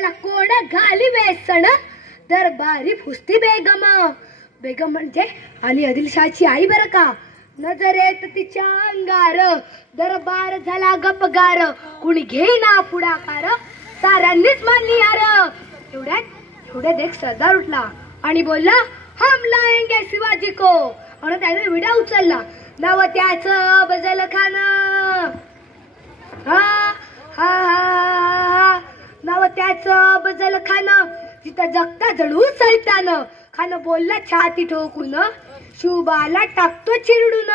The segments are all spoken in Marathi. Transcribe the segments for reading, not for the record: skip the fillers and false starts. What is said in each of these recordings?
त्याला कोण घाली वेसण दरबारी फुसती बेगम. बेगम म्हणजे अली आदिलशाहची आई बरं का. नजरेत तिच्या अंगार दरबार झाला गपगार. कुणी घेईना पुढाकार साऱ्यांनीच मानली यार. एवढ्यात एक सरदार उठला आणि बोलला हम लाएंगे शिवाजी को. आणि त्याने विडा उचलला. नाव त्याचं बजल खान. हा हा हा नाव त्याचं बजल खान. तिथं जगता जळू सैतान. खान बोलला छाती ठोकून शुबाला टाकतो चिरडून.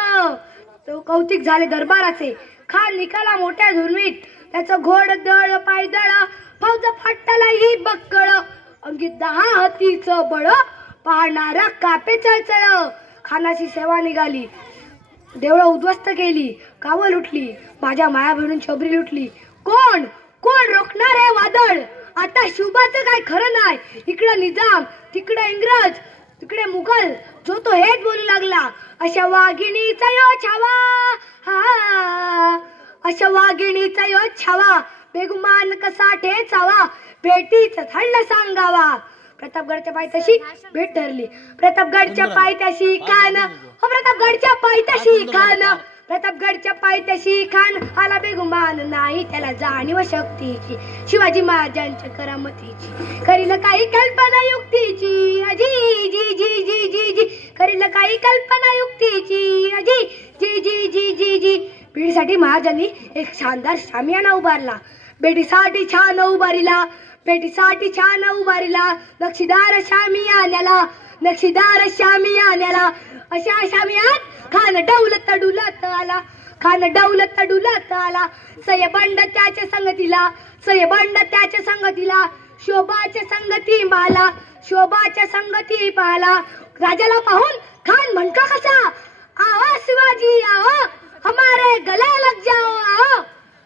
तो कौतिक झाले दरबाराचे. खान निकाला मोठ्या धुरवीत. त्याचं घोड दळ पायदळ फौज फाटाला ही बक्कळ. अंगी 10 हत्तीचं बळ पाहणारा कापे चळचळ. खानाची सेवा निघाली. देवळं उद्ध्वस्त केली. कावं लुटली. माझ्या माया भरून छबरी लुटली. कोण रोखणार आहे वादळ. आता शुभाचं काय खरं नाही. इकडं निजाम तिकडे इंग्रज तिकडे मुघल. जो तो हेच बोलू लागला अशा वाघिणीचा यो छावा. हा अशा वाघिणीचा यो छावा. बेगुमान कसा ठेचावा. भेटीच थंड सांगावा. प्रतापगडच्या पायथ्याशी भेट ठरली. प्रतापगडच्या पायथ्याशी खान. प्रतापगडच्या पायथ्याशी खान. प्रतापगडच्या पायथ्याशी खान आला बेगुमान नाही त्याला जाणीव शक्तीची. शिवाजी महाराजांच्या करामतीची करील काही कल्पना युक्तीची. अजी जी जी जी जी जी करील काही कल्पना युक्तीची. अजी जी जी जी जी जी. भेटीसाठी महाराजांनी एक शानदार शामियाना उभारला. भेटीसाठी छान उभारिला. भेटीसाठी छान उभारिला. नक्षीदार शामियान्याला. नक्षीदार शामियान्याला. अशा शामियात खान डौलत डुलत आला. खान डौलत डुलत आला. सयबंड त्याच्या संगतीला. सयबंड त्याच्या संगतीला. शोभाच्या संगती पाहला. शोभाच्या संगती पाहला. राजाला पाहून खान म्हणतो कसा आओ शिवाजी आओ हमारे गले लग जाओ आओ.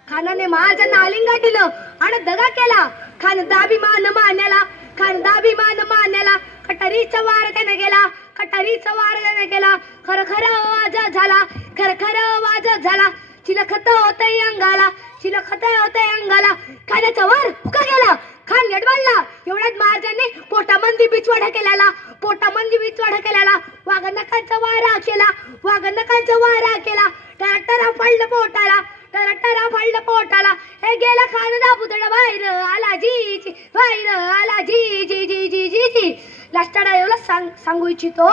खानाने महाराजांना आलिंगन दिलं आणि दगा केला. खान दाभिमान मान्याला. खान दाभिमान मान्याला. कटारीचा वार त्याने गेला. कटारीचा वार त्याने गेला. खरखर आवाज झाला. खरखर आवाज झाला. चिलखत होते अंगाला. चिलखत होते अंगाला. खानाचा वार फुका गेला. खान यडवाडला. एवढ्यात महाराजांनी पोटामंदी बिचवाडा केलेला. पोटामंदी बिचवाडा केलेला. वाघनकांचा वारा केला. वाघनकांचा वारा केला. टरा पडलं पोटाला. टरा पडलं पोटाला. हे गेला खान दाबुदड बाहेर आला जी जी बाहेर आला जी जी जी जी जी जी. लास्टाला एवढं सांगू इच्छितो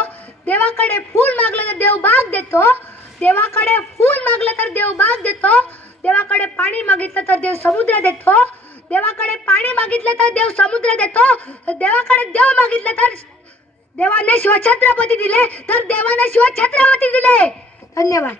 देवाकडे फूल मागलं तर देव बाग देतो. देवाकडे फूल मागलं तर देव बाग देतो. देवाकडे पाणी मागितलं तर देव समुद्र देतो. देवाकडे पाणी मागितलं तर देव समुद्र देतो. देवाकडे देव मागितलं तर देवाने शिवछत्रपती दिले तर देवाने शिवछत्रपती दिले. धन्यवाद.